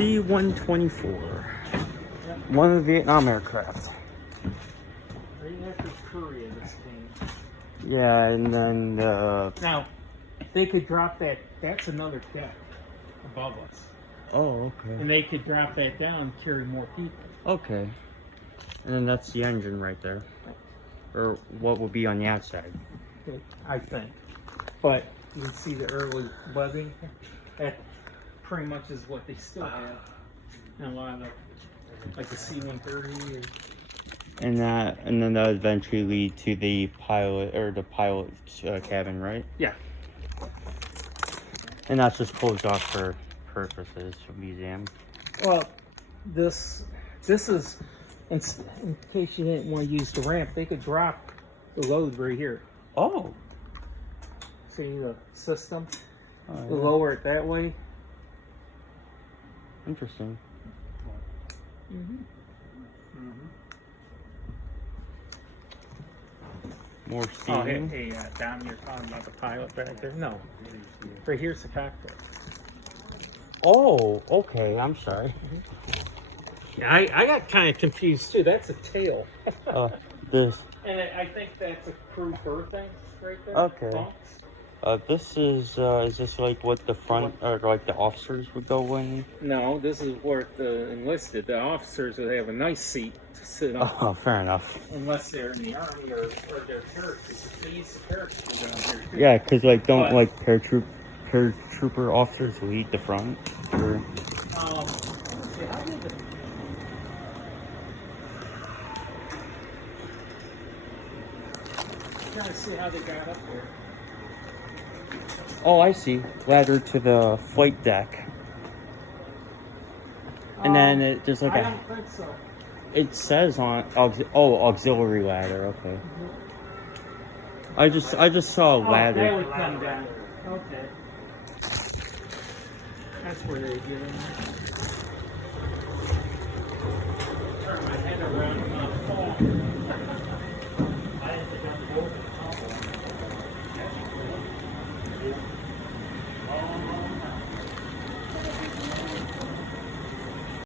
C-124. One of the Vietnam aircraft. Right after Korea, this thing. Yeah, and then Now, they could drop that. That's another deck above us. oh, okay. And they could drop that down and carry more people. Okay. And then that's the engine right there. Or what would be on the outside. I think. But you can see the early webbing. That pretty much is what they still have. And a lot of, like the C-130. And then that would eventually lead to the pilot or the pilot's cabin, right? Yeah. And that's just closed off for purposes of museum. Well, this is in case you didn't want to use the ramp. They could drop the load right here. Oh. See the system? Oh, yeah. Lower it that way. Interesting. More steam. Oh, hey, Dom, you're talking about the pilot back there? No. Right here's the cockpit. Oh, okay. I'm sorry. Yeah, I got kind of confused too. That's a tail. This. And I think that's a crew berthing right there. Okay. Bunks. This is this like what the front or like the officers would go in? No, this is where the enlisted. The officers would have a nice seat to sit on. Oh, fair enough. Unless they're in the army or their paratroopers. They use the paratroopers down here too. Yeah, because like don't like paratrooper officers lead the front? Or... See, how did the... I'm trying to see how they got up there. Oh, I see. Ladder to the flight deck. And then there's like I don't think so. It says on auxiliary ladder. Okay. I just saw a ladder. That would come down. Okay. That's where they get in. Turn my head around and not fall.